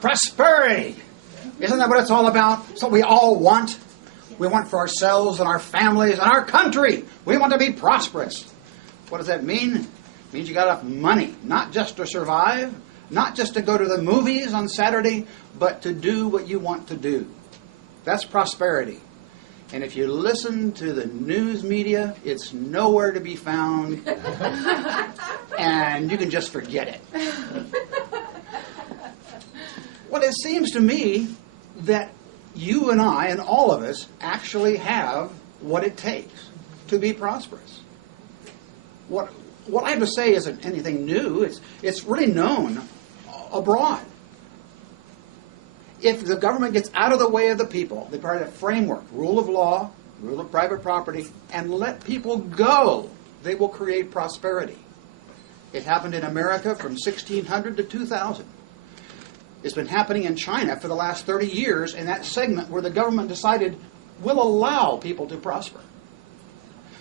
Prosperity. Isn't that what it's all about? It's what we all want. We want for ourselves and our families and our country. We want to be prosperous. What does that mean? It means you got enough money, not just to survive, not just to go to the movies on Saturday, but to do what you want to do. That's prosperity. And if you listen to the news media, it's nowhere to be found. And you can just forget it. Well, it seems to me that you and I and all of us actually have what it takes to be prosperous. What I have to say isn't anything new. It's really known abroad. If the government gets out of the way of the people, they provide a framework, rule of law, rule of private property, and let people go, they will create prosperity. It happened in America from 1600 to 2000. It's been happening in China for the last 30 years in that segment where the government decided we'll allow people to prosper.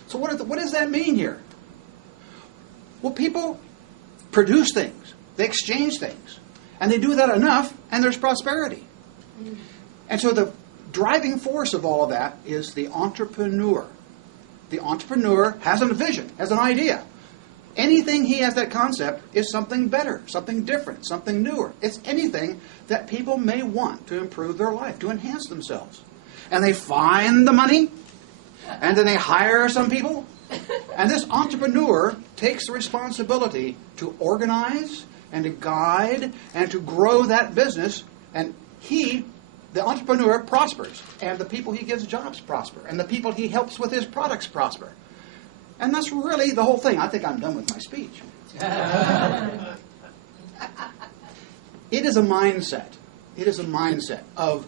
So what does that mean here? Well, people produce things. They exchange things. And they do that enough, and there's prosperity. And so the driving force of all of that is the entrepreneur. The entrepreneur has a vision, has an idea. Anything he has that concept is something better, something different, something newer. It's anything that people may want to improve their life, to enhance themselves. And they find the money, and then they hire some people. And this entrepreneur takes the responsibility to organize and to guide and to grow that business. And he, the entrepreneur, prospers. And the people he gives jobs prosper. And the people he helps with his products prosper. And that's really the whole thing. I think I'm done with my speech. It is a mindset. It is a mindset of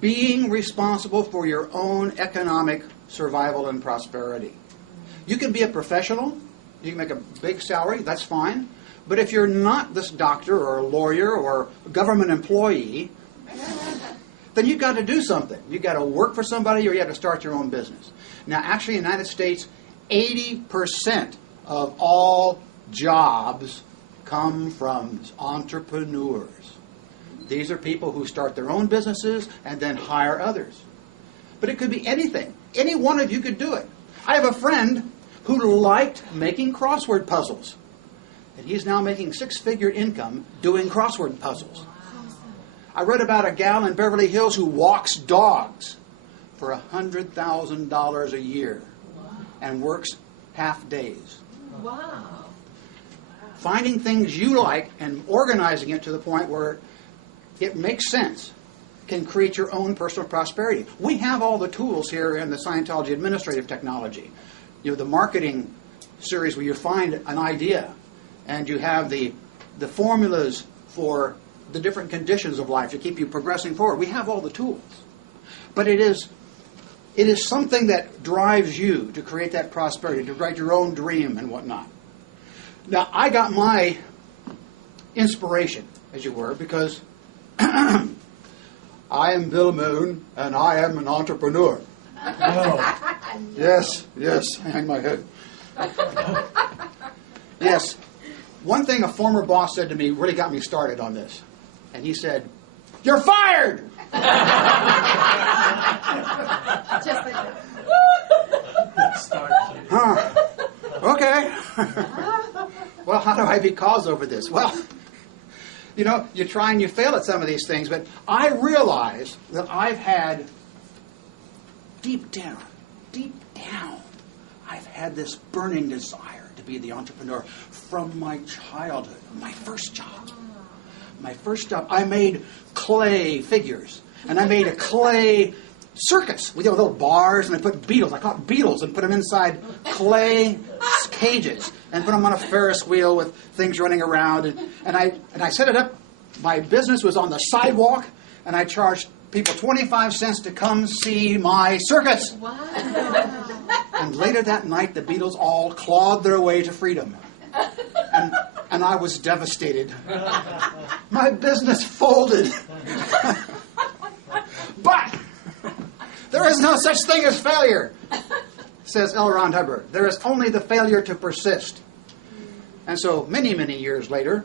being responsible for your own economic survival and prosperity. You can be a professional. You can make a big salary. That's fine. But if you're not this doctor or a lawyer or a government employee, then you've got to do something. You've got to work for somebody or you have to start your own business. Now, actually, in the United States, 80% of all jobs come from entrepreneurs. These are people who start their own businesses and then hire others. But it could be anything. Any one of you could do it. I have a friend who liked making crossword puzzles. And he's now making six-figure income doing crossword puzzles. I read about a gal in Beverly Hills who walks dogs for $100,000 a year and works half days. Wow. Finding things you like and organizing it to the point where it makes sense can create your own personal prosperity. We have all the tools here in the Scientology administrative technology. You know, the marketing series where you find an idea and you have the formulas for the different conditions of life to keep you progressing forward. We have all the tools. But it is something that drives you to create that prosperity, to write your own dream and whatnot. Now, I got my inspiration, as you were, because I am Bill Moon, and I am an entrepreneur. Oh. Yes, hang my head. Yes. One thing a former boss said to me really got me started on this. And he said, "You're fired!" Just like that. Huh. Okay. Well, how do I be caused over this? Well, you know, you try and you fail at some of these things, but I realize that I've had deep down, I've had this burning desire to be the entrepreneur from my childhood, my first job. I made clay figures, and I made a clay circus with little bars, and I put beetles. I caught beetles and put them inside clay cages and put them on a Ferris wheel with things running around. And I set it up. My business was on the sidewalk, and I charged people 25 cents to come see my circus. Wow. And later that night, the beetles all clawed their way to freedom. And I was devastated. My business folded. But there is no such thing as failure, says L. Ron Hubbard. There is only the failure to persist. And so many, many years later,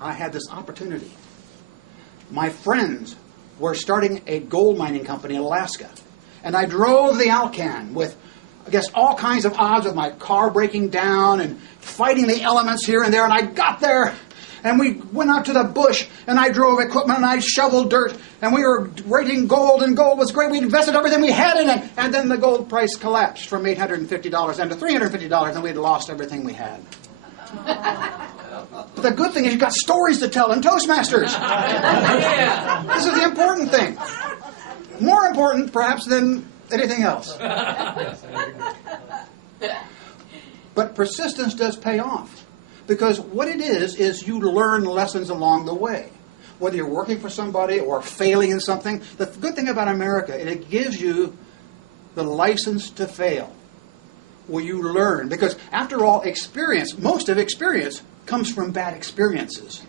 I had this opportunity. My friends were starting a gold mining company in Alaska. And I drove the Alcan with, I guess, all kinds of odds, with my car breaking down and fighting the elements here and there. And I got there, and we went out to the bush, and I drove equipment, and I shoveled dirt, and we were rating gold, and gold was great. We invested everything we had in it. And then the gold price collapsed from $850 down to $350, and we'd lost everything we had. But the good thing is you've got stories to tell in Toastmasters. This is the important thing. More important, perhaps, than anything else. But persistence does pay off. Because what it is you learn lessons along the way. Whether you're working for somebody or failing in something, the good thing about America is it gives you the license to fail. Where you learn. Because after all, experience, most of experience, comes from bad experiences.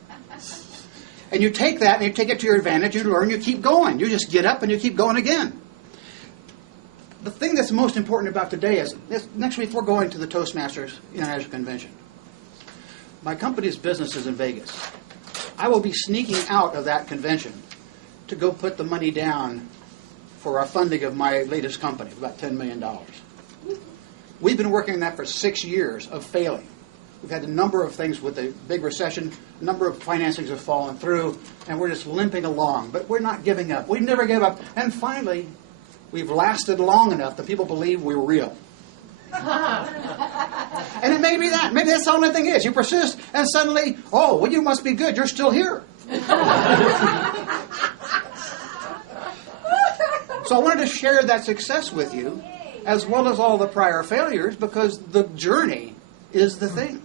And you take that and you take it to your advantage, you learn, you keep going. You just get up and you keep going again. The thing that's most important about today is, next week we're going to the Toastmasters International Convention. My company's business is in Vegas. I will be sneaking out of that convention to go put the money down for our funding of my latest company, about $10 million. We've been working on that for 6 years of failing. We've had a number of things with the big recession, a number of financings have fallen through, and we're just limping along. But we're not giving up. We never give up. And finally, we've lasted long enough that people believe we're real. And it may be that. Maybe that's the only thing is. You persist, and suddenly, oh, well, you must be good. You're still here. So I wanted to share that success with you, as well as all the prior failures, because the journey is the thing.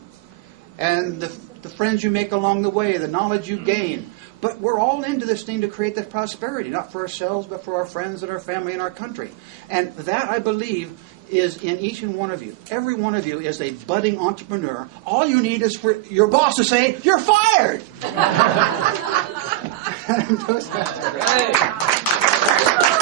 And the friends you make along the way, the knowledge you gain. But we're all into this thing to create that prosperity, not for ourselves, but for our friends and our family and our country. And that, I believe, is in each and one of you. Every one of you is a budding entrepreneur. All you need is for your boss to say, "You're fired!" Right.